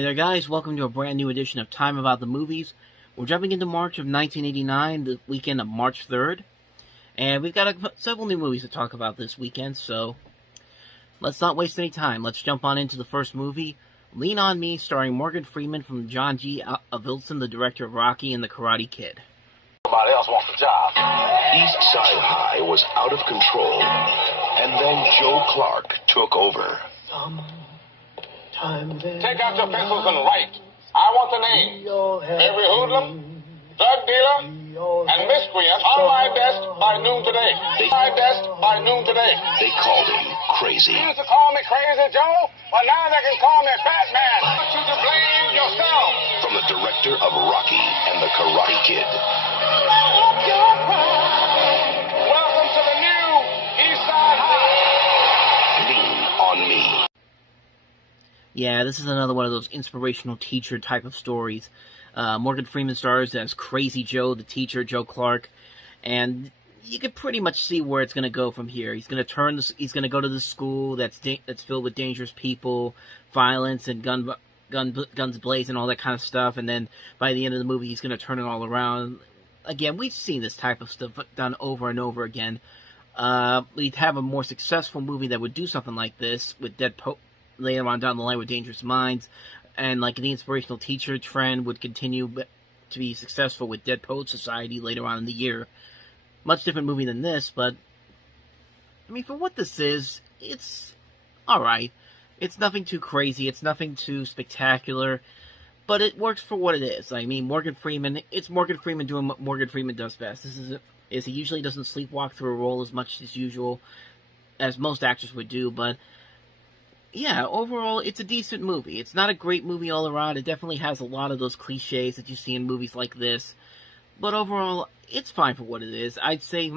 Hey there guys, welcome to a brand new edition of Time About the Movies. We're jumping into March of 1989, the weekend of March 3rd. And we've got several new movies to talk about this weekend, so let's not waste any time. Let's jump on into the first movie, Lean On Me, starring Morgan Freeman from John G. Avildsen, the director of Rocky and The Karate Kid. Somebody else wants the job. East Side High was out of control, and then Joe Clark took over. Take out your pencils and write. I want the name. Every hoodlum, drug dealer, and miscreant on my desk by noon today. They called him crazy. You used to call me Crazy Joe? Well, now they can call me Batman. I want you to blame yourself. From the director of Rocky and The Karate Kid. Welcome to the new East Side High. Lean on Me. Yeah, this is another one of those inspirational teacher type of stories. Morgan Freeman stars as Crazy Joe, the teacher, Joe Clark, and you can pretty much see where it's going to go from here. He's going to go to this school that's filled with dangerous people, violence, and guns blazing, all that kind of stuff. And then by the end of the movie, he's going to turn it all around. Again, we've seen this type of stuff done over and over again. We'd have a more successful movie that would do something like this with Dead Poet later on down the line with Dangerous Minds, and like the inspirational teacher trend would continue to be successful with Dead Poet Society later on in the year. Much different movie than this, but I mean, for what this is, it's alright. It's nothing too crazy, it's nothing too spectacular, but it works for what it is. I mean, Morgan Freeman, it's Morgan Freeman doing what Morgan Freeman does best. He usually doesn't sleepwalk through a role as much as usual, as most actors would do, but yeah, overall, it's a decent movie. It's not a great movie all around. It definitely has a lot of those cliches that you see in movies like this. But overall, it's fine for what it is. I'd say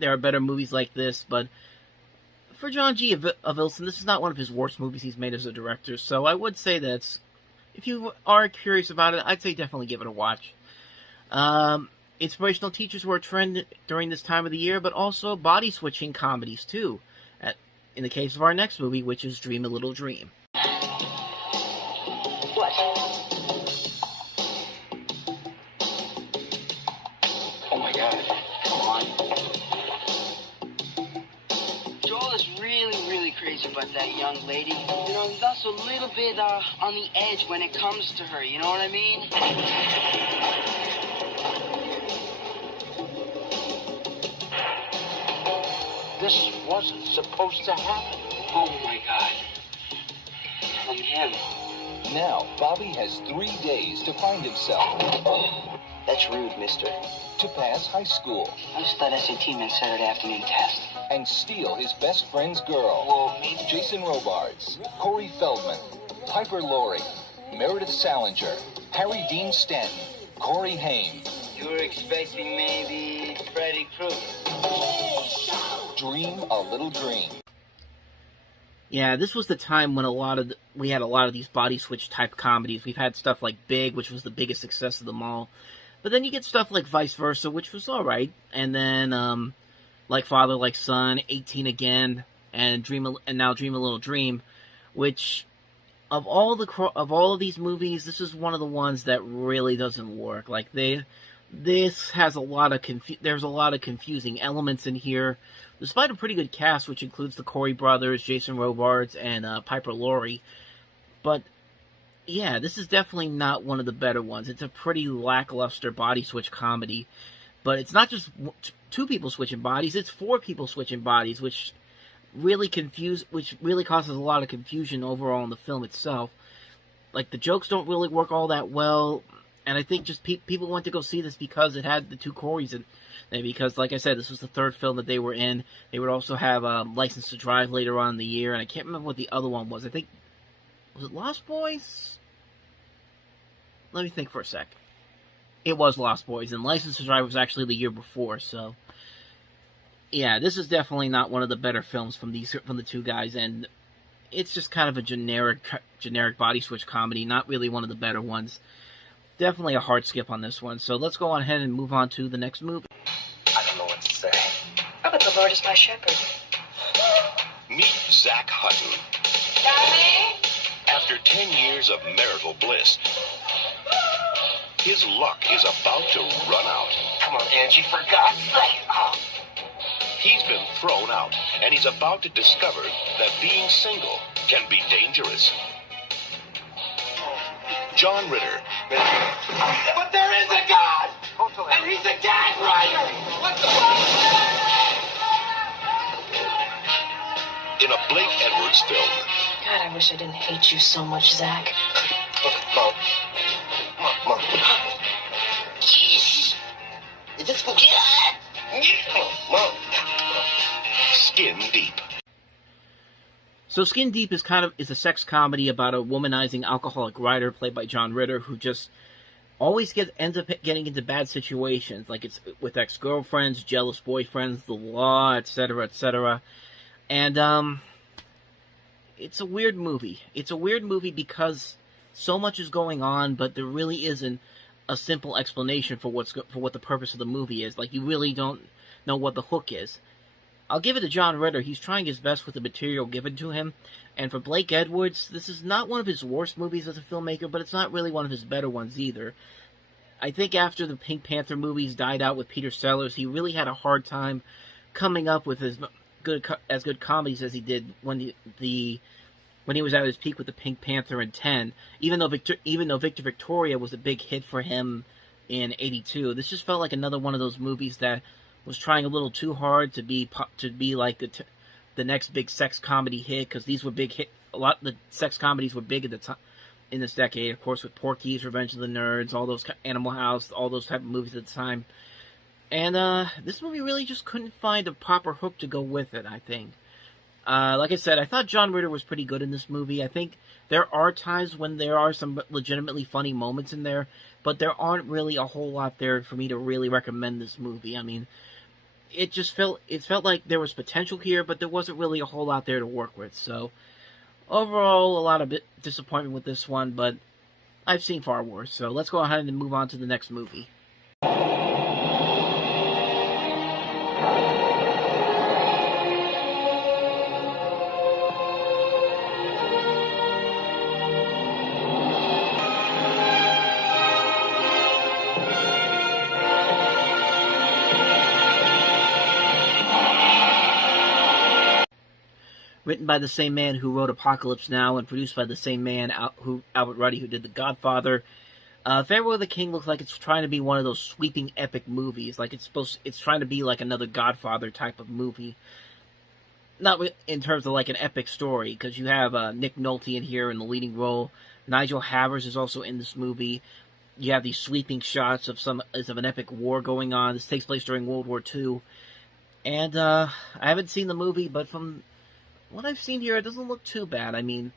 there are better movies like this, but for John G. Avildsen, this is not one of his worst movies he's made as a director. So I would say that if you are curious about it, I'd say definitely give it a watch. Inspirational teachers were a trend during this time of the year, but also body-switching comedies, too. In the case of our next movie, which is Dream a Little Dream. What? Oh my God. Come on. Joel is really crazy about that young lady. You know, he's also a little bit on the edge when it comes to her, you know what I mean? This wasn't supposed to happen. Oh my God. From him. Now, Bobby has 3 days to find himself. That's rude, mister. To pass high school. I just thought SAT meant Saturday afternoon test. And steal his best friend's girl. Well, maybe. Jason Robards, Corey Feldman, Piper Laurie, Meredith Salinger, Harry Dean Stanton, Corey Haim. You were expecting maybe Freddy Krueger. Dream a Little Dream. Yeah, this was the time when we had a lot of these body switch type comedies. We've had stuff like Big, which was the biggest success of them all. But then you get stuff like Vice Versa, which was alright. And then, Like Father, Like Son, 18 Again, and now Dream a Little Dream, which of all of these movies, this is one of the ones that really doesn't work. Like this has there's a lot of confusing elements in here, despite a pretty good cast, which includes the Corey brothers, Jason Robards, and Piper Laurie. But yeah, this is definitely not one of the better ones. It's a pretty lackluster body switch comedy, but it's not just 2 people switching bodies; it's 4 people switching bodies, which really causes a lot of confusion overall in the film itself. Like, the jokes don't really work all that well. And I think just people went to go see this because it had the 2 Coreys in it. Because, like I said, this was the 3rd film that they were in. They would also have License to Drive later on in the year. And I can't remember what the other one was. I think... Was it Lost Boys? Let me think for a sec. It was Lost Boys. And License to Drive was actually the year before. So, yeah, this is definitely not one of the better films from the 2 guys. And it's just kind of a generic body switch comedy. Not really one of the better ones. Definitely a hard skip on this one. So let's go on ahead and move on to the next movie. I don't know what to say. Oh, but the Lord is my shepherd. Meet Zach Hutton. Darling? After 10 years of marital bliss, his luck is about to run out. Come on, Angie, for God's sake. Oh. He's been thrown out, and he's about to discover that being single can be dangerous. John Ritter. But there is a God! And he's a gag writer! What the fuck? In a Blake Edwards film. God, I wish I didn't hate you so much, Zach. Mom. Mom. Jeez. Is this spaghetti? Mom. Skin Deep. So Skin Deep is a sex comedy about a womanizing alcoholic writer played by John Ritter who just always ends up getting into bad situations, like it's with ex-girlfriends, jealous boyfriends, the law, etc., etc. And it's a weird movie. It's a weird movie because so much is going on, but there really isn't a simple explanation for what the purpose of the movie is. Like, you really don't know what the hook is. I'll give it to John Ritter. He's trying his best with the material given to him. And for Blake Edwards, this is not one of his worst movies as a filmmaker, but it's not really one of his better ones either. I think after the Pink Panther movies died out with Peter Sellers, he really had a hard time coming up with as good comedies as he did when he was at his peak with the Pink Panther in 10. Even though Victor Victoria was a big hit for him in 82, this just felt like another one of those movies that was trying a little too hard to be like the next big sex comedy hit, because these were big hit. A lot of the sex comedies were big at the time in this decade, of course, with Porky's, Revenge of the Nerds, all those Animal House, all those type of movies at the time. And this movie really just couldn't find a proper hook to go with it, I think. Like I said, I thought John Ritter was pretty good in this movie. I think there are times when there are some legitimately funny moments in there, but there aren't really a whole lot there for me to really recommend this movie. I mean, it felt like there was potential here, but there wasn't really a whole lot there to work with. So, overall, a lot of disappointment with this one, but I've seen far worse. So, let's go ahead and move on to the next movie. Written by the same man who wrote Apocalypse Now and produced by the same man, Albert Ruddy, who did The Godfather. Farewell to the King looks like it's trying to be one of those sweeping epic movies. Like it's trying to be like another Godfather type of movie. Not in terms of like an epic story, because you have Nick Nolte in here in the leading role. Nigel Havers is also in this movie. You have these sweeping shots of an epic war going on. This takes place during World War II. And I haven't seen the movie, but from what I've seen here, it doesn't look too bad. I mean,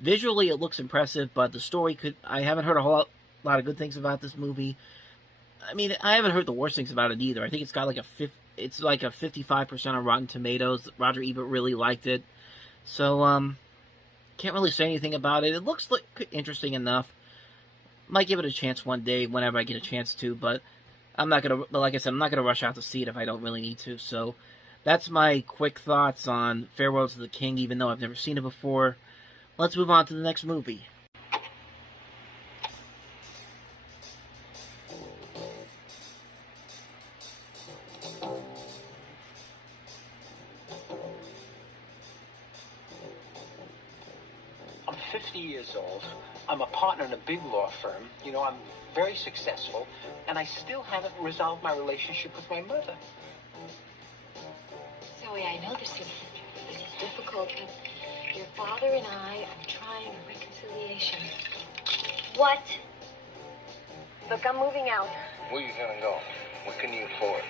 visually it looks impressive, but the story I haven't heard a whole lot of good things about this movie. I mean, I haven't heard the worst things about it either. I think it's got like it's like a 55% on Rotten Tomatoes. Roger Ebert really liked it. So, can't really say anything about it. It looks like interesting enough. Might give it a chance one day whenever I get a chance to, but like I said, I'm not gonna rush out to see it if I don't really need to. So, that's my quick thoughts on Farewell to the King, even though I've never seen it before. Let's move on to the next movie. I'm 50 years old. I'm a partner in a big law firm. You know, I'm very successful, and I still haven't resolved my relationship with my mother. Zoe, I know this is difficult, but your father and I are trying a reconciliation. What? Look, I'm moving out. Where you gonna go? What can you afford?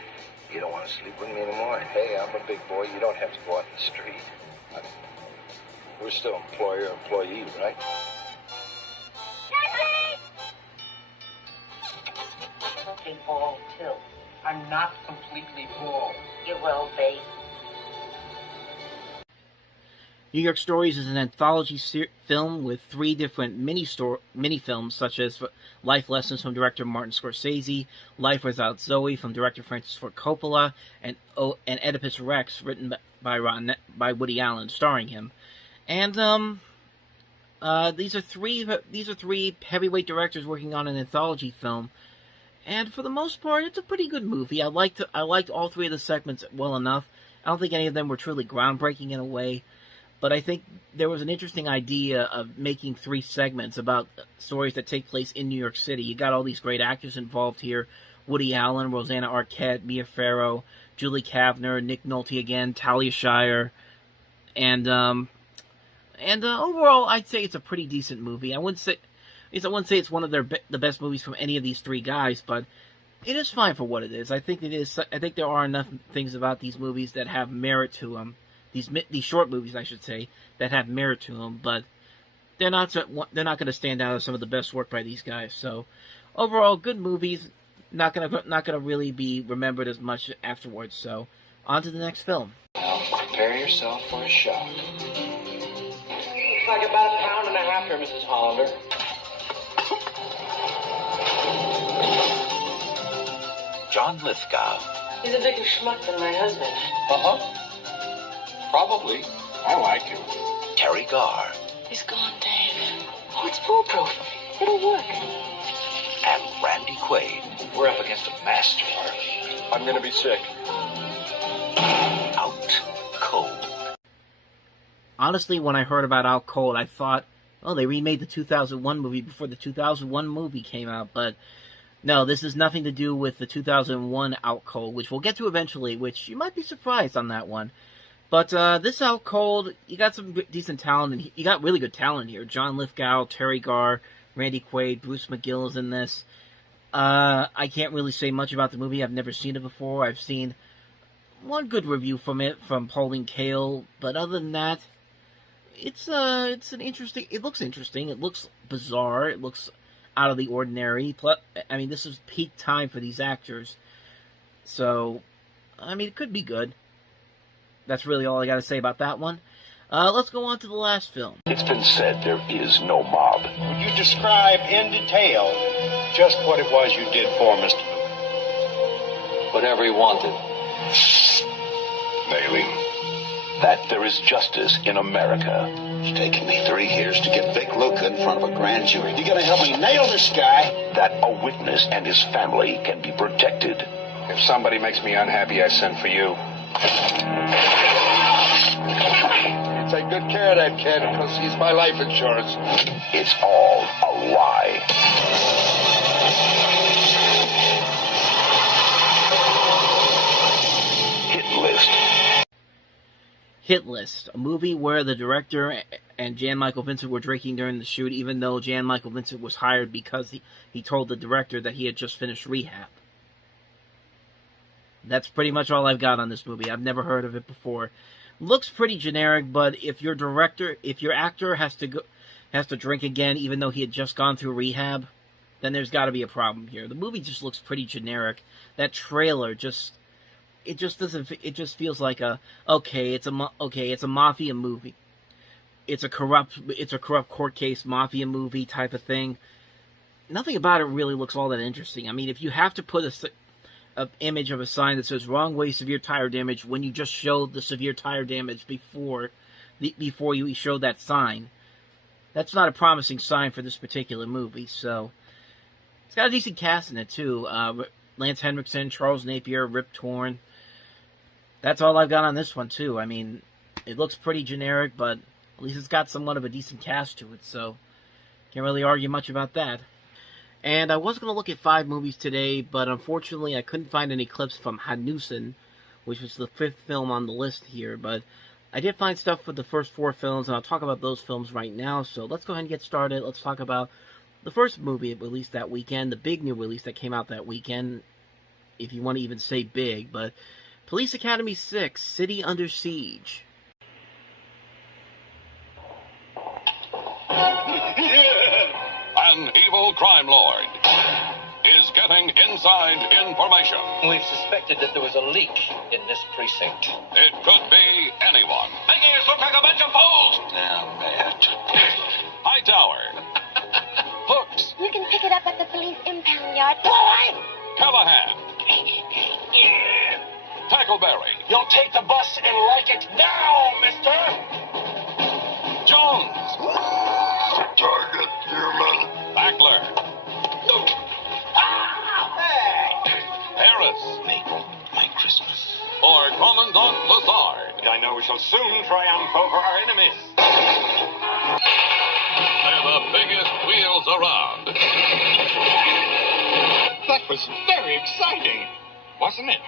You don't want to sleep with me anymore? Hey, I'm a big boy. You don't have to go out in the street. We're still employer-employee, right? A bald tilt. I'm not completely bald. You will be. New York Stories is an anthology film with 3 different mini-films, such as Life Lessons from director Martin Scorsese, Life Without Zoe from director Francis Ford Coppola, and Oedipus Rex, written by Woody Allen, starring him. And These are three heavyweight directors working on an anthology film, and for the most part, it's a pretty good movie. I liked all three of the segments well enough. I don't think any of them were truly groundbreaking in a way, but I think there was an interesting idea of making three segments about stories that take place in New York City. You got all these great actors involved here: Woody Allen, Rosanna Arquette, Mia Farrow, Julie Kavner, Nick Nolte again, Talia Shire, and overall, I'd say it's a pretty decent movie. I wouldn't say it's one of the best movies from any of these three guys, but it is fine for what it is. I think it is. I think there are enough things about these movies that have merit to them. These short movies, I should say, that have merit to them, but they're not going to stand out as some of the best work by these guys. So overall, good movies. Not gonna really be remembered as much afterwards. So on to the next film. Now prepare yourself for a shock. Looks like about 1.5 pounds here, Mrs. Hollander. John Lithgow. He's a bigger schmuck than my husband. Probably. I like him. Terry Garr. He's gone, Dave. Oh, it's foolproof. It'll work. And Randy Quaid. We're up against a master. I'm gonna be sick. Out Cold. Honestly, when I heard about Out Cold, I thought, oh, they remade the 2001 movie before the 2001 movie came out, but no, this has nothing to do with the 2001 Out Cold, which we'll get to eventually, which you might be surprised on that one. But this Out Cold, you got some decent talent, and you got really good talent here. John Lithgow, Terry Garr, Randy Quaid, Bruce McGill is in this. I can't really say much about the movie. I've never seen it before. I've seen one good review from it from Pauline Kael, but other than that, it's an interesting. It looks interesting. It looks bizarre. It looks out of the ordinary. Plus, I mean, this is peak time for these actors, so I mean, it could be good. That's really all I got to say about that one. Let's go on to the last film. It's been said there is no mob. Would you describe in detail just what it was you did for Mr. Luke? Whatever he wanted. Nailing. That there is justice in America. It's taken me 3 years to get Vic Luca in front of a grand jury. You gotta help me nail this guy. That a witness and his family can be protected. If somebody makes me unhappy, I send for you. Take good care of that kid, because he's my life insurance. It's all a lie. Hit List. Hit List, a movie where the director and Jan Michael Vincent were drinking during the shoot, even though Jan Michael Vincent was hired because he told the director that he had just finished rehab. That's pretty much all I've got on this movie. I've never heard of it before. Looks pretty generic, but if your actor has to drink again, even though he had just gone through rehab, then there's got to be a problem here. The movie just looks pretty generic. That trailer it just feels like it's a mafia movie. It's a corrupt court case mafia movie type of thing. Nothing about it really looks all that interesting. I mean, if you have to put an image of a sign that says "wrong way, severe tire damage" when you just showed the severe tire damage before you showed that sign, that's not a promising sign for this particular movie. So it's got a decent cast in it too. Lance Henriksen, Charles Napier, Rip Torn. That's all I've got on this one too. I mean, it looks pretty generic, but at least it's got somewhat of a decent cast to it, so can't really argue much about that. And I was going to look at 5 movies today, but unfortunately I couldn't find any clips from Hanusen, which was the 5th film on the list here, but I did find stuff for the first 4 films, and I'll talk about those films right now, so let's go ahead and get started. Let's talk about the first movie released that weekend, the big new release that came out that weekend, if you want to even say big, but Police Academy 6, City Under Siege. An evil crime lord is getting inside information. We've suspected that there was a leak in this precinct. It could be anyone. Making us look like a bunch of fools. Now, Matt. Hightower. Hooks. You can pick it up at the police impound yard. Callahan. Tackleberry. You'll take the bus and like it now, mister! Jones. Christmas. Maple, my Christmas. Or Commandant Lazard. I know we shall soon triumph over our enemies. They're the biggest wheels around. That was very exciting, wasn't it?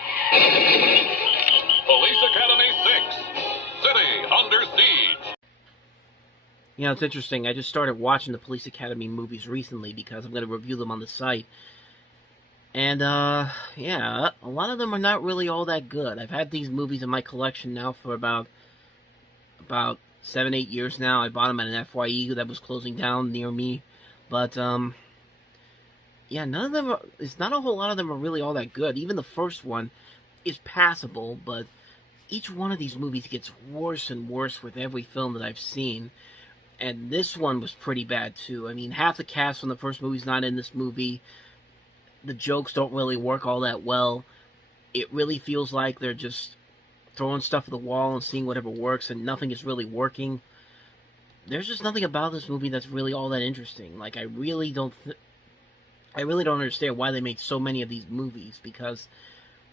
Police Academy 6, City Under Siege. You know, it's interesting. I just started watching the Police Academy movies recently because I'm going to review them on the site. And, yeah, a lot of them are not really all that good. I've had these movies in my collection now for about 7-8 years now. I bought them at an FYE that was closing down near me. But, yeah, none of them it's not a whole lot of them are really all that good. Even the first one is passable, but each one of these movies gets worse and worse with every film that I've seen. And this one was pretty bad, too. I mean, half the cast from the first movie's not in this movie. The jokes don't really work all that well. It really feels like they're just throwing stuff at the wall and seeing whatever works, and nothing is really working. There's just nothing about this movie that's really all that interesting. Like, I really don't understand why they made so many of these movies, because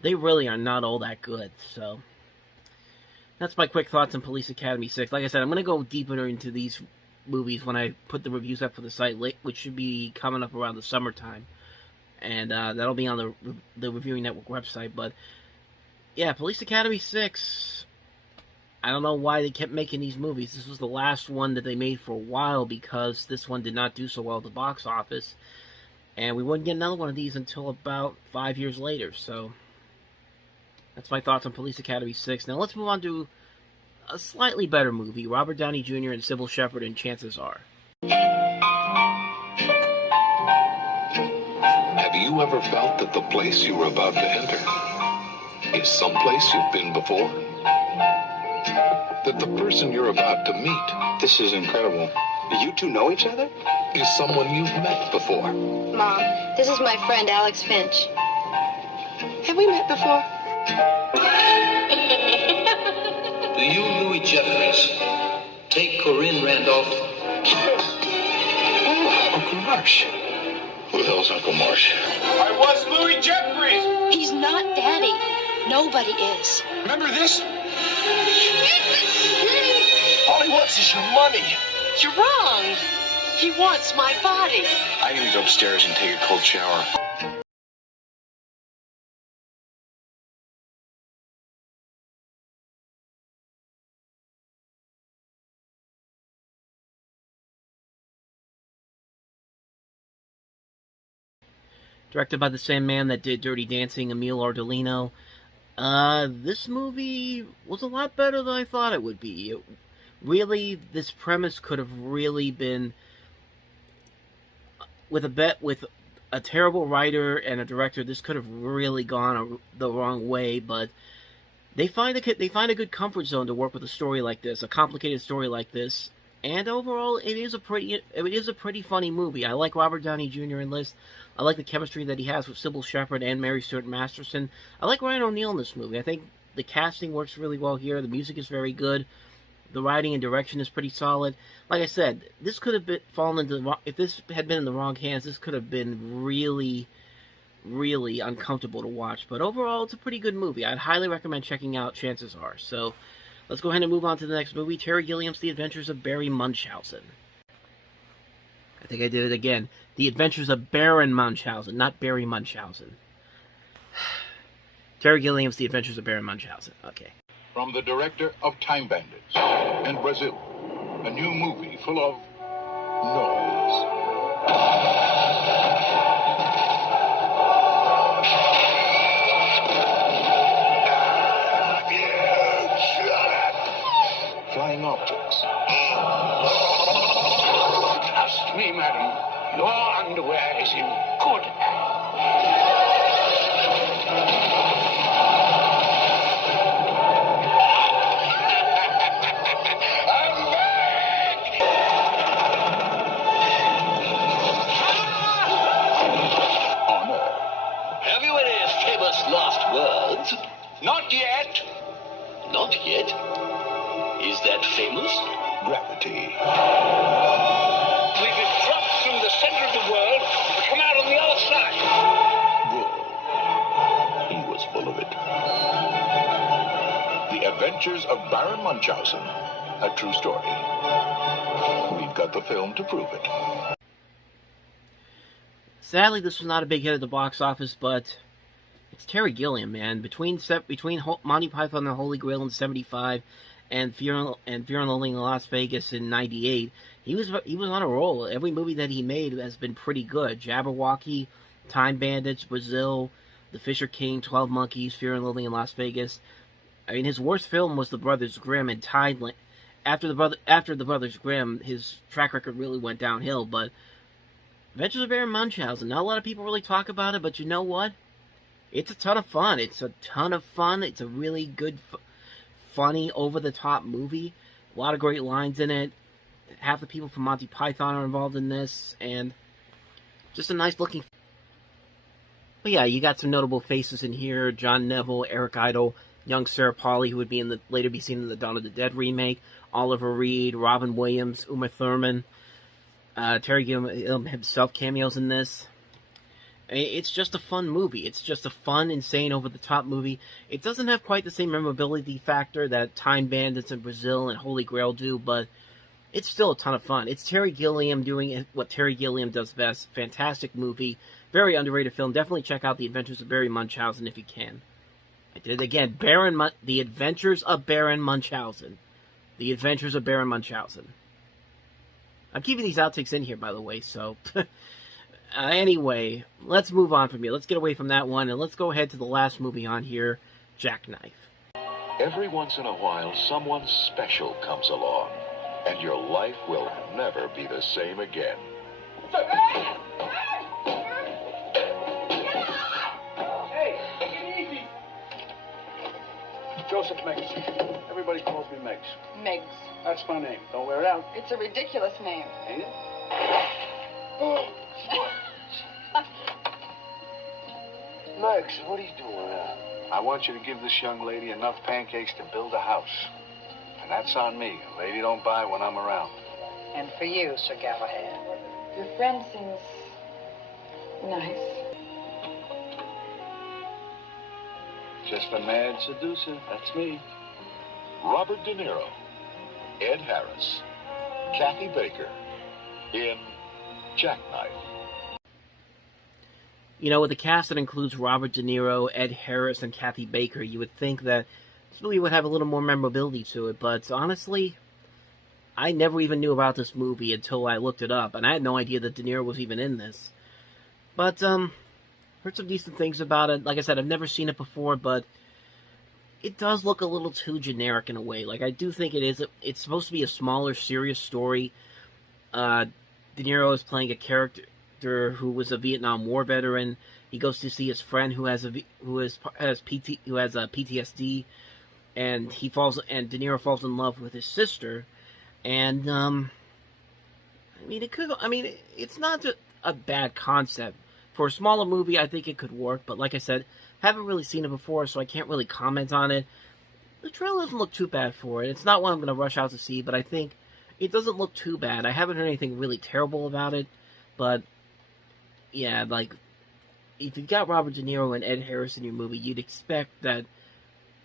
they really are not all that good. So that's my quick thoughts on Police Academy 6. Like I said, I'm going to go deeper into these movies when I put the reviews up for the site, which should be coming up around the summertime. And that'll be on the Reviewing Network website. But, yeah, Police Academy 6, I don't know why they kept making these movies. This was the last one that they made for a while because this one did not do so well at the box office. And we wouldn't get another one of these until about 5 years later. So that's my thoughts on Police Academy 6. Now let's move on to a slightly better movie, Robert Downey Jr. and Sybil Shepherd in Chances Are. Have you ever felt that the place you were about to enter is someplace you've been before? That the person you're about to meet... This is incredible. You two know each other? ...is someone you've met before. Mom, this is my friend Alex Finch. Have we met before? Do you, Louis Jeffries, take Corinne Randolph? Uncle Marsh. Who the hell's Uncle Marsh? I was Louis Jeffries. He's not Daddy. Nobody is. Remember this? All he wants is your money. You're wrong. He wants my body. I need to go upstairs and take a cold shower. Directed by the same man that did Dirty Dancing, Emil Ardolino. This movie was a lot better than I thought it would be. Really, this premise could have really been, with a terrible writer and a director, this could have really gone the wrong way, but they find a good comfort zone to work with a story like this, a complicated story like this. And overall, it is a pretty funny movie. I like Robert Downey Jr. in this. I like the chemistry that he has with Sybil Shepherd and Mary Stuart Masterson. I like Ryan O'Neal in this movie. I think the casting works really well here. The music is very good. The writing and direction is pretty solid. Like I said, this could have if this had been in the wrong hands, this could have been really, really uncomfortable to watch. But overall, it's a pretty good movie. I'd highly recommend checking out Chances Are. So let's go ahead and move on to the next movie, Terry Gilliam's The Adventures of Barry Munchausen. I think I did it again. The Adventures of Baron Munchausen, not Barry Munchausen. Terry Gilliam's The Adventures of Baron Munchausen. Okay. From the director of Time Bandits and Brazil, a new movie full of noise. Flying objects. Trust me, madam. Your underwear is in good hands. I'm back! Honor. Have you any famous last words? Not yet. Not yet. Is that famous? Gravity. We've been dropped from the center of the world to come out on the other side. Bull. He Adventures of Baron Munchausen, a true story. We've got the film to prove it. Sadly, this was not a big hit at the box office, but it's Terry Gilliam, man. Between Monty Python and the Holy Grail in '75 and Fear and Loathing in Las Vegas in '98, he was on a roll. Every movie that he made has been pretty good. Jabberwocky, Time Bandits, Brazil, The Fisher King, 12 Monkeys, Fear and Loathing in Las Vegas. I mean, his worst film was The Brothers Grimm, and after the Brothers Grimm, his track record really went downhill. But Adventures of Baron Munchausen, not a lot of people really talk about it, but you know what? It's a ton of fun. It's a really good, funny, over-the-top movie. A lot of great lines in it. Half the people from Monty Python are involved in this, and just a nice-looking. But yeah, you got some notable faces in here: John Neville, Eric Idle, young Sarah Polley, who would later be seen in the Dawn of the Dead remake, Oliver Reed, Robin Williams, Uma Thurman. Terry Gilliam himself cameos in this. It's just a fun movie. It's just a fun, insane, over-the-top movie. It doesn't have quite the same memorability factor that Time Bandits and Brazil and Holy Grail do, but it's still a ton of fun. It's Terry Gilliam doing what Terry Gilliam does best. Fantastic movie. Very underrated film. Definitely check out The Adventures of Baron Munchausen if you can. I did it again. The Adventures of Baron Munchausen. The Adventures of Baron Munchausen. I'm keeping these outtakes in here, by the way, so... Anyway, let's move on from here. Let's get away from that one, and let's go ahead to the last movie on here, Jackknife. Every once in a while, someone special comes along, and your life will never be the same again. Hey, take it easy. Joseph Meggs. Everybody calls me Meggs. Meggs. That's my name. Don't wear it out. It's a ridiculous name. Ain't it? Meggs, what are you doing now? I want you to give this young lady enough pancakes to build a house. And that's on me. A lady don't buy when I'm around. And for you, Sir Galahad. Your friend seems nice. Just a mad seducer. That's me. Robert De Niro, Ed Harris, Kathy Baker in Jackknife. You know, with a cast that includes Robert De Niro, Ed Harris, and Kathy Baker, you would think that this movie would have a little more memorability to it, but honestly, I never even knew about this movie until I looked it up, and I had no idea that De Niro was even in this. But, heard some decent things about it. Like I said, I've never seen it before, but it does look a little too generic in a way. Like, I do think it's supposed to be a smaller, serious story. De Niro is playing a character who was a Vietnam War veteran. He goes to see his friend who has PTSD, and De Niro falls in love with his sister. And it's not a bad concept for a smaller movie. I think it could work, but like I said, haven't really seen it before, so I can't really comment on it. The trailer doesn't look too bad for it. It's not one I'm going to rush out to see, but I think it doesn't look too bad. I haven't heard anything really terrible about it, but yeah, like, if you've got Robert De Niro and Ed Harris in your movie, you'd expect that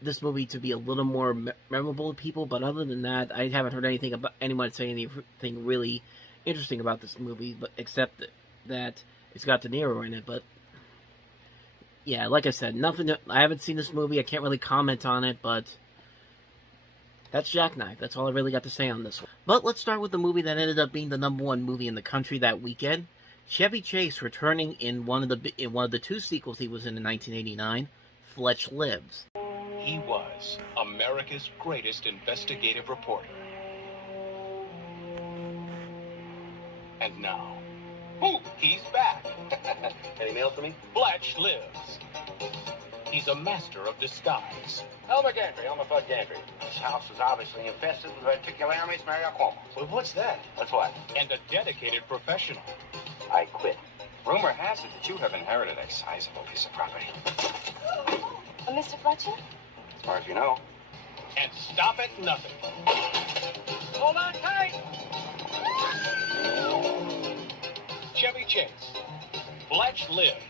this movie to be a little more memorable to people, but other than that, I haven't heard anything about anyone say anything really interesting about this movie, but except that it's got De Niro in it. But yeah, like I said, I haven't seen this movie, I can't really comment on it, but that's Jackknife. That's all I really got to say on this one. But let's start with the movie that ended up being the #1 movie in the country that weekend. Chevy Chase returning in one of the two sequels he was in 1989, Fletch Lives. He was America's greatest investigative reporter. And now, he's back. Any mail for me? Fletch Lives. He's a master of disguise. Elmer Fudd Gantry. This house is obviously infested with Reticularis mariacoma. Well, what's that? That's what? And a dedicated professional. I quit. Rumor has it that you have inherited a sizable piece of property. Mr. Fletcher? As far as you know. And stop at nothing. Hold on tight! Chevy Chase. Fletch Lives.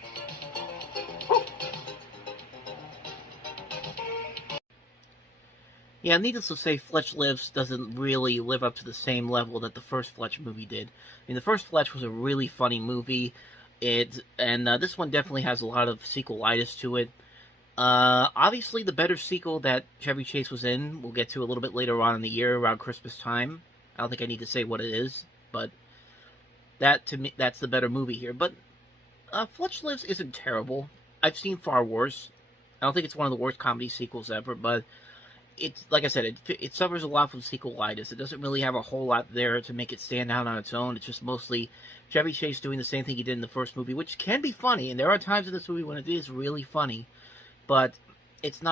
Yeah, needless to say, Fletch Lives doesn't really live up to the same level that the first Fletch movie did. I mean, the first Fletch was a really funny movie, this one definitely has a lot of sequelitis to it. Obviously, the better sequel that Chevy Chase was in, we'll get to a little bit later on in the year, around Christmas time. I don't think I need to say what it is, but that, to me, that's the better movie here. But Fletch Lives isn't terrible. I've seen far worse. I don't think it's one of the worst comedy sequels ever, but it's, like I said, it suffers a lot from sequelitis. It doesn't really have a whole lot there to make it stand out on its own. It's just mostly Chevy Chase doing the same thing he did in the first movie, which can be funny, and there are times in this movie when it is really funny, but it's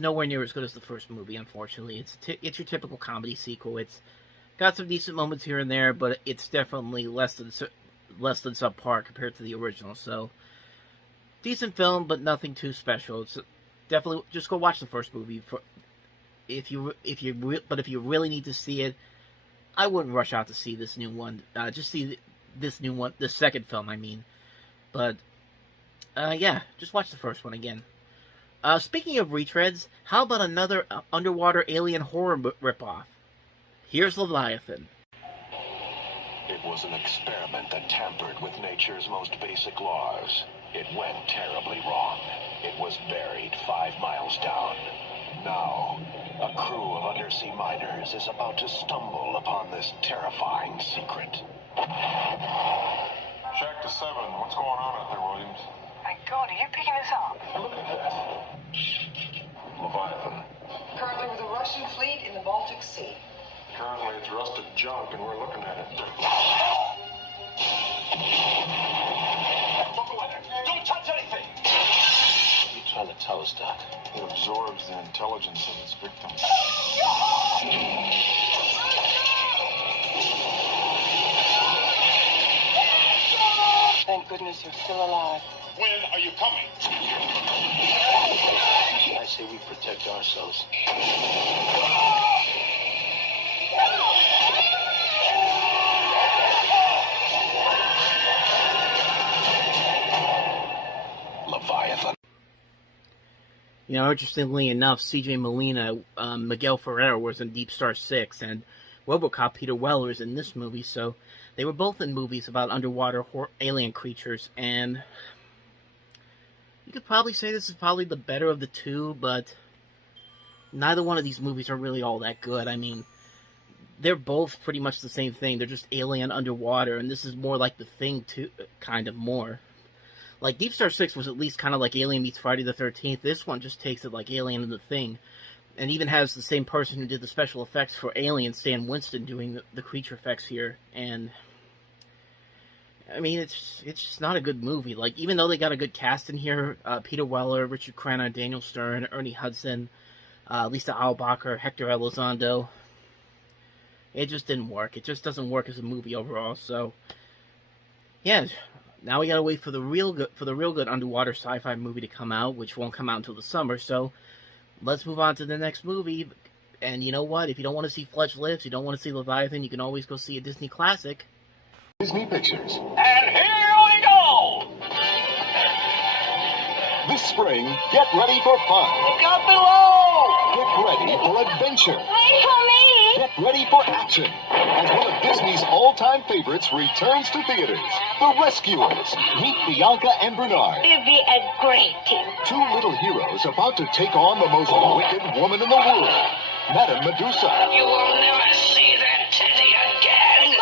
nowhere near as good as the first movie, unfortunately. It's your typical comedy sequel. It's got some decent moments here and there, but it's definitely less than subpar compared to the original. So, decent film, but nothing too special. It's definitely just go watch the first movie. If you really need to see it, I wouldn't rush out to see this new one. Just see this new one, the second film, I mean. But yeah, just watch the first one again. Speaking of retreads, how about another underwater alien horror ripoff? Here's Leviathan. It was an experiment that tampered with nature's most basic laws. It went terribly wrong. It was buried 5 miles down. Now, a crew of undersea miners is about to stumble upon this terrifying secret. Shack to 7. What's going on out there, Williams? My God, are you picking this up? Look at this. Leviathan. Currently with a Russian fleet in the Baltic Sea. Currently it's rusted junk and we're looking at it. Look away there. Don't touch anything! What are you trying to tell us, Doc? It absorbs the intelligence of its victims. Thank goodness you're still alive. When are you coming? I say we protect ourselves. Leviathan. You know, interestingly enough, C.J. Molina, Miguel Ferrer was in Deep Star 6, and RoboCop Peter Weller is in this movie, so they were both in movies about underwater alien creatures, and you could probably say this is probably the better of the two, but neither one of these movies are really all that good. I mean, they're both pretty much the same thing. They're just alien underwater, and this is more like The Thing, too, kind of more. Like, Deep Star 6 was at least kind of like Alien meets Friday the 13th. This one just takes it like Alien and The Thing. And even has the same person who did the special effects for Alien, Stan Winston, doing the creature effects here. And, I mean, it's just not a good movie. Like, even though they got a good cast in here, Peter Weller, Richard Crenna, Daniel Stern, Ernie Hudson, Lisa Albacher, Hector Elizondo, it just didn't work. It just doesn't work as a movie overall. So, yeah, now we gotta wait for the real good underwater sci-fi movie to come out, which won't come out until the summer. So, let's move on to the next movie. And you know what? If you don't want to see Fletch Lives, you don't want to see Leviathan, you can always go see a Disney classic. Disney Pictures. And here we go! This spring, get ready for fun. Look out below! Get ready for adventure. Wait for me! Get ready for action. As one of Disney's all-time favorites returns to theaters, The Rescuers. Meet Bianca and Bernard. It'd be a great team. Two little heroes about to take on the most wicked woman in the world, Madame Medusa. You will never see that titty again.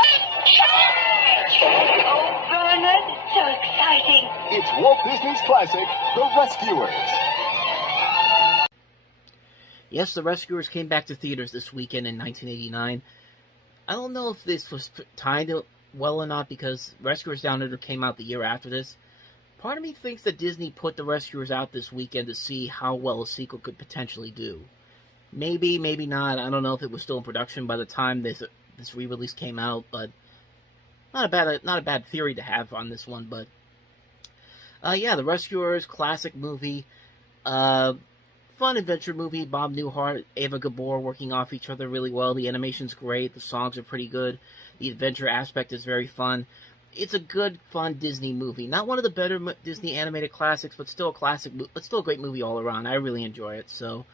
Oh, Bernard, so exciting. It's Walt Disney's classic, The Rescuers. Yes, The Rescuers came back to theaters this weekend in 1989. I don't know if this was timed well or not, because Rescuers Down Under came out the year after this. Part of me thinks that Disney put The Rescuers out this weekend to see how well a sequel could potentially do. Maybe, maybe not. I don't know if it was still in production by the time this re-release came out, but not a bad theory to have on this one. But yeah, The Rescuers, classic movie, fun adventure movie. Bob Newhart, Ava Gabor working off each other really well. The animation's great. The songs are pretty good. The adventure aspect is very fun. It's a good, fun Disney movie. Not one of the better Disney animated classics, but still a classic. But still a great movie all around. I really enjoy it. So,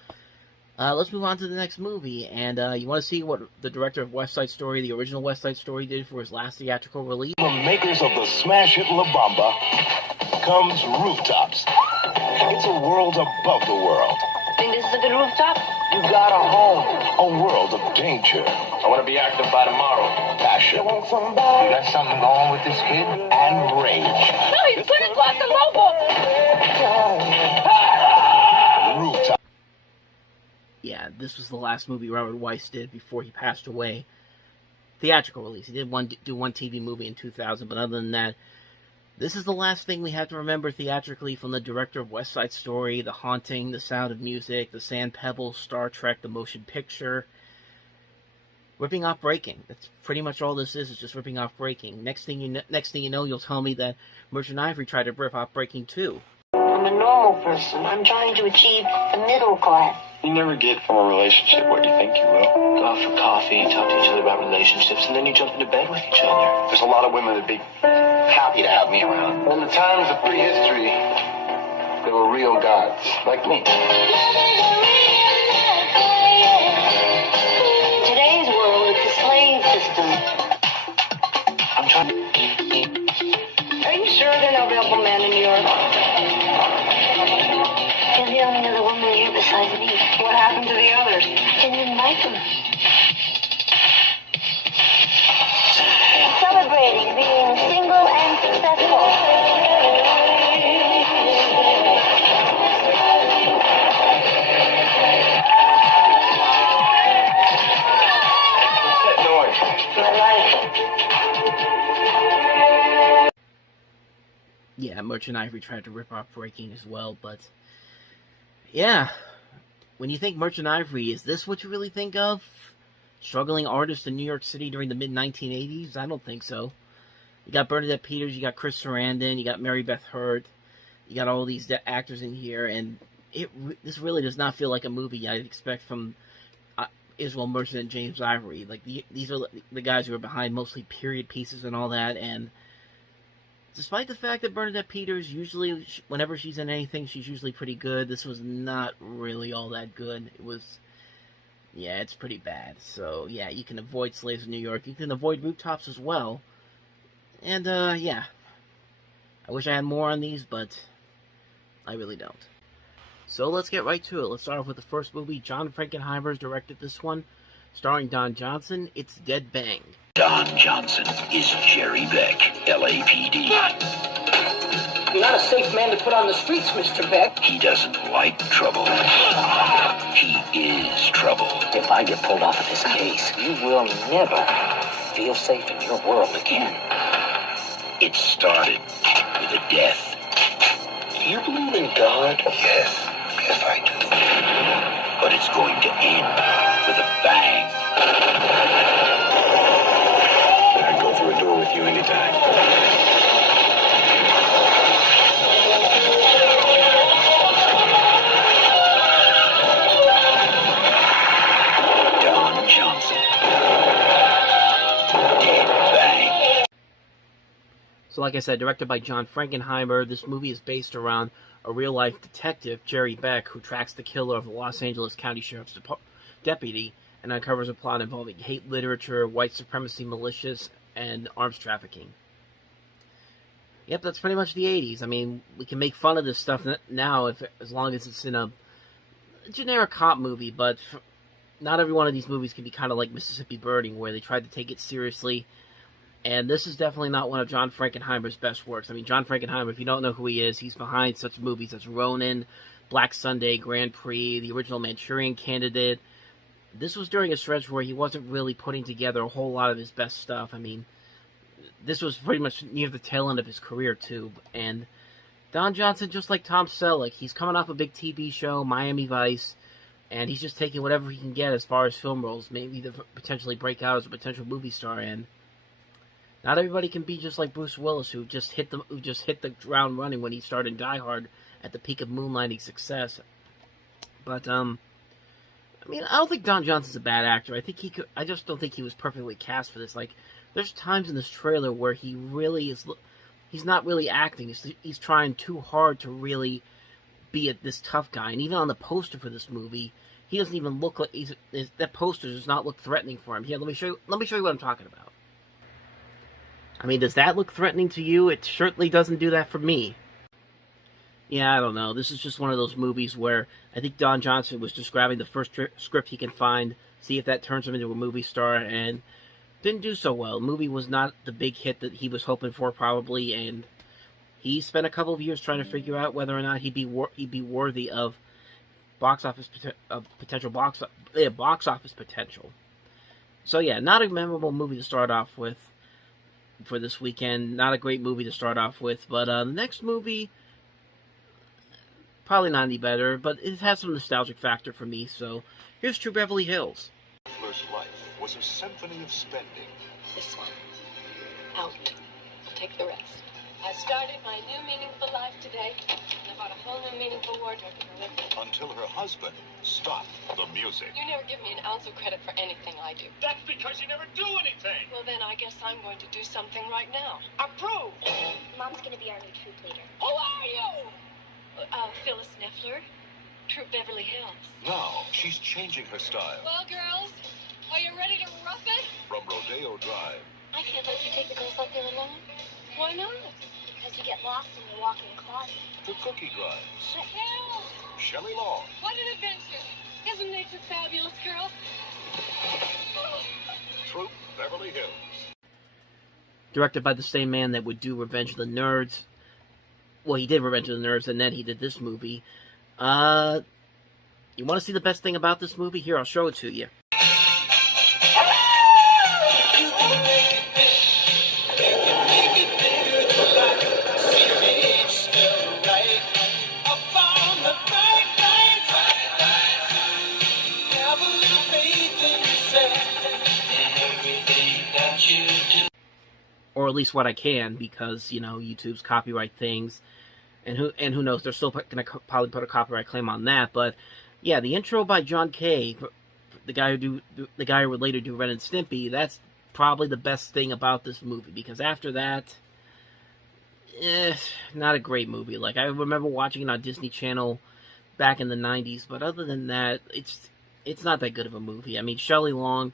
Let's move on to the next movie, and you want to see what the director of West Side Story, the original West Side Story, did for his last theatrical release? From makers of the smash hit La Bamba comes Rooftops. It's a world above the world. Think this is a good rooftop? You got a home, a world of danger. I want to be active by tomorrow. Passion. You got something going with this kid? And rage. No, he's gonna go off the mobile. Rooftop. Yeah, this was the last movie Robert Weiss did before he passed away. Theatrical release. He did do one TV movie in 2000, but other than that, this is the last thing we have to remember theatrically from the director of West Side Story, The Haunting, The Sound of Music, The Sand Pebbles, Star Trek, The Motion Picture. Ripping off Breaking. That's pretty much all this is just ripping off Breaking. Next thing you know, you'll tell me that Merchant Ivory tried to rip off Breaking too. I'm a normal person. I'm trying to achieve the middle class. You never get from a relationship what you think you will. Go out for coffee, talk to each other about relationships, and then you jump into bed with each other. There's a lot of women that'd be happy to have me around. In the times of prehistory, there were real gods, like me. Today's world, it's a slave system. I'm trying to... Are you sure there are no available men in New York? You're the only other woman here besides me. What happened to the others? I didn't invite them. Celebrating being single and successful. What's that noise? My life. Yeah, Merchant Ivory tried to rip off Breaking as well, but yeah, when you think Merchant Ivory, is this what you really think of? Struggling artist in New York City during the mid-1980s? I don't think so. You got Bernadette Peters, you got Chris Sarandon, you got Mary Beth Hurt, you got all these actors in here, and this really does not feel like a movie I'd expect from Israel Merchant and James Ivory. Like, these are the guys who are behind mostly period pieces and all that, and despite the fact that Bernadette Peters, usually, whenever she's in anything, she's usually pretty good, this was not really all that good. It was, yeah, it's pretty bad. So, yeah, you can avoid Slaves in New York. You can avoid Rooftops as well. And, yeah. I wish I had more on these, but I really don't. So, let's get right to it. Let's start off with the first movie. John Frankenheimer's directed this one, starring Don Johnson. It's Dead Bang. Don Johnson is Jerry Beck, LAPD. You're not a safe man to put on the streets, Mr. Beck. He doesn't like trouble. He is trouble. If I get pulled off of this case, you will never feel safe in your world again. It started with a death. Do you believe in God? Yes, I do. But it's going to end with a bang. I'd go through a door with you anytime. Don Johnson. Dead Bang. So like I said, directed by John Frankenheimer, this movie is based around a real-life detective, Jerry Beck, who tracks the killer of the Los Angeles County Sheriff's deputy and uncovers a plot involving hate literature, white supremacy militias, and arms trafficking. Yep, that's pretty much the 80s. I mean, we can make fun of this stuff now as long as it's in a generic cop movie, but not every one of these movies can be kind of like Mississippi Burning, where they tried to take it seriously. And this is definitely not one of John Frankenheimer's best works. I mean, John Frankenheimer, if you don't know who he is, he's behind such movies as Ronin, Black Sunday, Grand Prix, the original Manchurian Candidate. This was during a stretch where he wasn't really putting together a whole lot of his best stuff. I mean, this was pretty much near the tail end of his career, too. And Don Johnson, just like Tom Selleck, he's coming off a big TV show, Miami Vice, and he's just taking whatever he can get as far as film roles, maybe to potentially break out as a potential movie star. And not everybody can be just like Bruce Willis, who just hit the ground running when he started Die Hard at the peak of moonlighting success. But I mean, I don't think Don Johnson's a bad actor. I just don't think he was perfectly cast for this. Like, there's times in this trailer where he really is, he's not really acting. He's trying too hard to really be this tough guy. And even on the poster for this movie, he doesn't even look like that poster does not look threatening for him. Here, let me show you what I'm talking about. I mean, does that look threatening to you? It certainly doesn't do that for me. Yeah, I don't know. This is just one of those movies where I think Don Johnson was just grabbing the first script he can find, see if that turns him into a movie star, and didn't do so well. The movie was not the big hit that he was hoping for, probably, and he spent a couple of years trying to figure out whether or not he'd be worthy of box office potential. So yeah, not a memorable movie to start off with for this weekend. Not a great movie to start off with, but the next movie, probably not any better, but it has some nostalgic factor for me. So here's True Beverly Hills. First life was a symphony of spending. This one. Out. I'll take the rest. I started my new meaningful life today, and I bought a whole new meaningful wardrobe for her with me. Until her husband stopped the music. You never give me an ounce of credit for anything I do. That's because you never do anything. Well, then I guess I'm going to do something right now. Approve! Mom's gonna be our new troop leader. Who are you? Phyllis Neffler, Troop Beverly Hills. Now she's changing her style. Well, girls, are you ready to rough it? From Rodeo Drive I can't let you take the girls out there alone. Why not? Because you get lost in your walk-in closet. to Cookie Drive. Hell! Shelley Long. What an adventure! Isn't nature fabulous, girls? Troop Beverly Hills. Directed by the same man that would do Revenge of the Nerds. Well, he did Revenge of the Nerds, and then he did this movie. You want to see the best thing about this movie? Here, I'll show it to you. Or at least what I can, because, you know, YouTube's copyright things, and who knows, they're still going to probably put a copyright claim on that. But yeah, the intro by John Kay, the guy who would later do Ren and Stimpy, that's probably the best thing about this movie, because after that, not a great movie. Like, I remember watching it on Disney Channel back in the 90s, but other than that, it's not that good of a movie. I mean, Shelley Long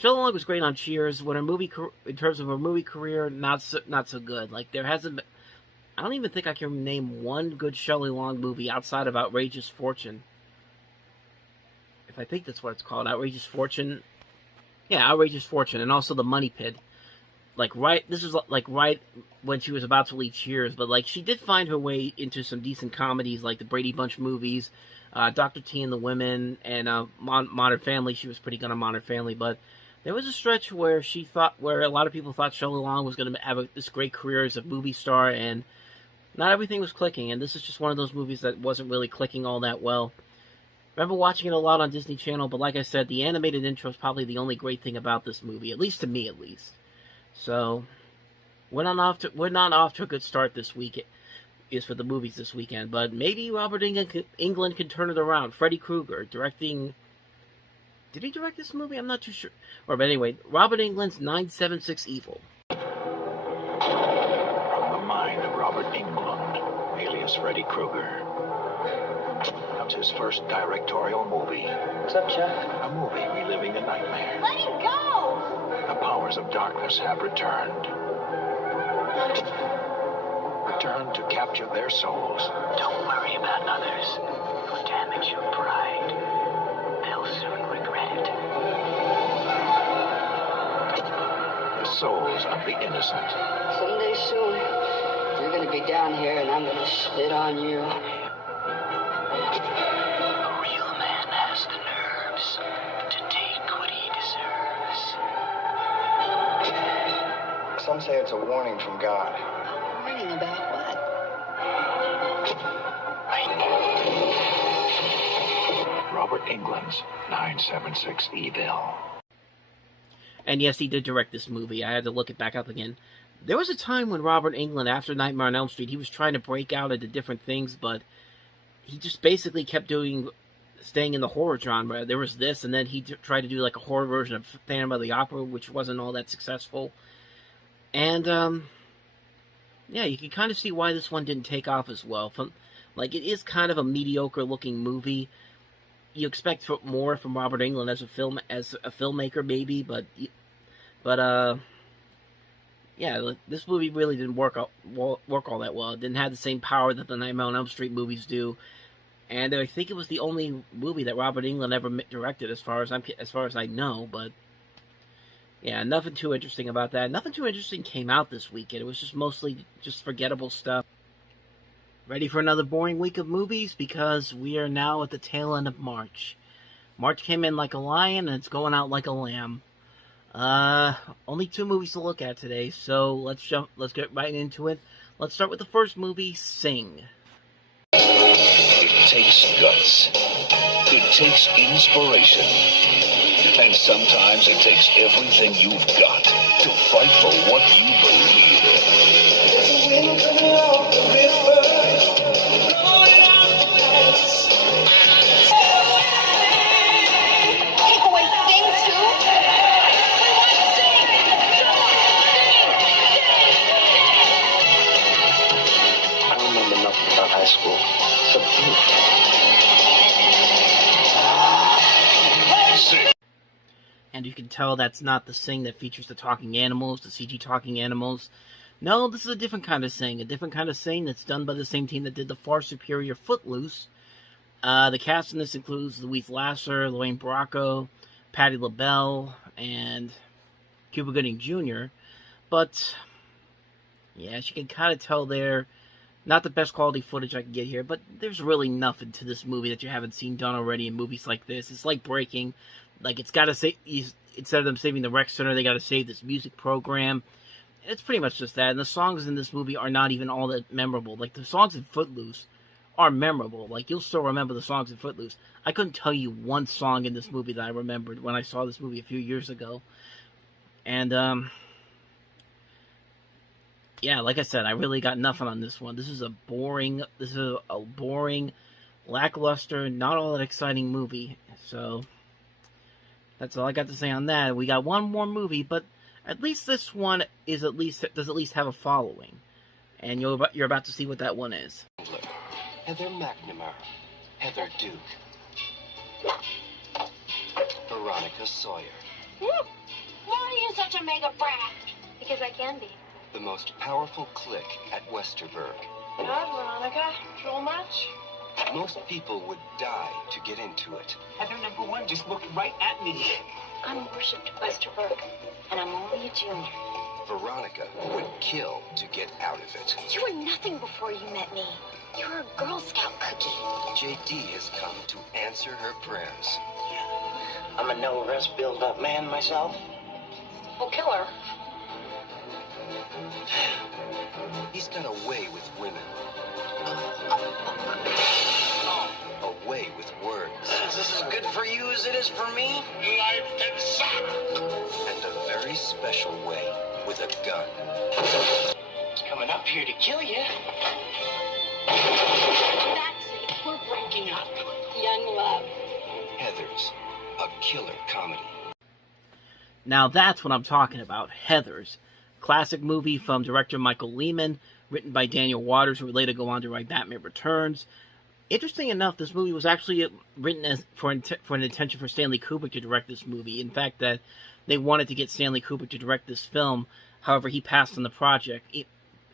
was great on Cheers. In terms of her movie career, not so good. Like, there hasn't been, I don't even think I can name one good Shelley Long movie outside of Outrageous Fortune. If I think that's what it's called, Outrageous Fortune. Yeah, Outrageous Fortune, and also The Money Pit. This is right when she was about to leave Cheers, but like, she did find her way into some decent comedies, like the Brady Bunch movies, Dr. T and the Women, and Modern Family. She was pretty good on Modern Family, but there was a stretch where a lot of people thought Shelley Long was going to have this great career as a movie star, and not everything was clicking, and this is just one of those movies that wasn't really clicking all that well. Remember watching it a lot on Disney Channel, but like I said, the animated intro is probably the only great thing about this movie, at least to me, at least. So, we're not off to a good start this week, is for the movies this weekend, but maybe Robert Englund can turn it around. Freddy Krueger, directing... Did he direct this movie? I'm not too sure. But anyway, Robert Englund's 976 Evil. From the mind of Robert Englund, alias Freddy Krueger, comes his first directorial movie. What's up, Jeff? A movie reliving a nightmare. Let him go! The powers of darkness have returned. Returned to capture their souls. Don't worry about others. You'll damage your pride. They'll soon regret it. The souls of the innocent. Someday soon, you're gonna be down here and I'm gonna spit on you. A real man has the nerves to take what he deserves. Some say it's a warning from God. A warning about what? Robert Englund's 976 Evil. And yes, he did direct this movie. I had to look it back up again. There was a time when Robert Englund, after Nightmare on Elm Street, he was trying to break out into different things, but he just basically kept staying in the horror genre. There was this, and then he tried to do like a horror version of Phantom of the Opera, which wasn't all that successful. And, yeah, you can kind of see why this one didn't take off as well. It is kind of a mediocre-looking movie. you expect more from Robert Englund as a filmmaker, maybe, but yeah, this movie really didn't work all that well. It didn't have the same power that the Nightmare on Elm Street movies do, and I think it was the only movie that Robert Englund ever directed, as far as I know. But yeah, nothing too interesting about that. Nothing too interesting came out this weekend. It was just mostly just forgettable stuff. Ready for another boring week of movies? Because we are now at the tail end of March. March came in like a lion, and it's going out like a lamb. Only 2 movies to look at today, so let's get right into it. Let's start with the first movie, Sing. It takes guts. It takes inspiration. And sometimes it takes everything you've got to fight for what you believe in. I remember nothing about high school except you. And you can tell that's not the Sing that features the talking animals, the CG talking animals. No, this is a different kind of Sing. A different kind of Sing that's done by the same team that did the far superior Footloose. The cast in this includes Louise Lasser, Lorraine Bracco, Patti LaBelle, and Cuba Gooding Jr. But, yeah, as you can kind of tell there, not the best quality footage I can get here, but there's really nothing to this movie that you haven't seen done already in movies like this. It's like Breaking. Like, it's got to say, instead of them saving the rec center, they got to save this music program. It's pretty much just that. And the songs in this movie are not even all that memorable. Like, the songs in Footloose are memorable. Like, you'll still remember the songs in Footloose. I couldn't tell you one song in this movie that I remembered when I saw this movie a few years ago. And, yeah, like I said, I really got nothing on this one. This is a boring, lackluster, not all that exciting movie. So that's all I got to say on that. We got one more movie, but at least this one does at least have a following, and you're about to see what that one is. Heather McNamara, Heather Duke, Veronica Sawyer. Why are you such a mega brat? Because I can be. The most powerful clique at Westerberg. God, Veronica, so much? Most people would die to get into it. Heather #1 just looked right at me. I'm worshipped Westerberg, and I'm only a junior. Veronica would kill to get out of it. You were nothing before you met me. You were a Girl Scout cookie. JD has come to answer her prayers. I'm a no-rest build-up man myself. We'll kill her. He's got a way with women. A way with words. Is this as good for you as it is for me? Life can suck. And a very special way with a gun. It's coming up here to kill you. That's it. We're breaking up. Young love. Heathers, a killer comedy. Now that's what I'm talking about, Heathers. Classic movie from director Michael Lehman, written by Daniel Waters, who would later go on to write Batman Returns. Interesting enough, this movie was actually written for an intention for Stanley Kubrick to direct this movie. In fact, that they wanted to get Stanley Kubrick to direct this film. However, he passed on the project.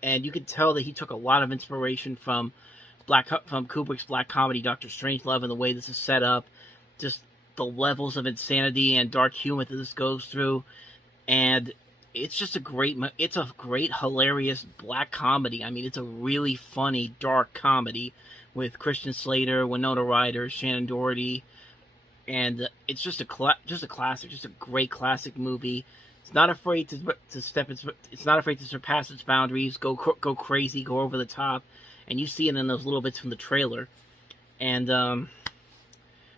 And you could tell that he took a lot of inspiration from Kubrick's black comedy Dr. Strangelove, and the way this is set up. Just the levels of insanity and dark humor that this goes through. And it's just a great, hilarious black comedy. I mean, it's a really funny, dark comedy with Christian Slater, Winona Ryder, Shannon Doherty, and it's just a classic, just a great classic movie. It's not afraid it's not afraid to surpass its boundaries, go crazy, go over the top, and you see it in those little bits from the trailer. And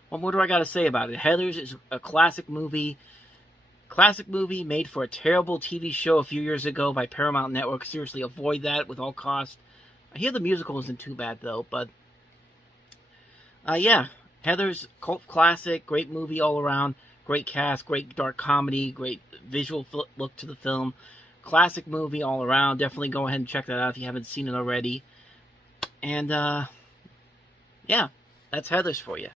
what more do I got to say about it? Heathers is a classic movie. Classic movie made for a terrible TV show a few years ago by Paramount Network. Seriously, avoid that with all cost. I hear the musical isn't too bad, though, but yeah, Heathers, cult classic, great movie all around, great cast, great dark comedy, great visual look to the film. Classic movie all around. Definitely go ahead and check that out if you haven't seen it already. And, yeah, that's Heathers for you.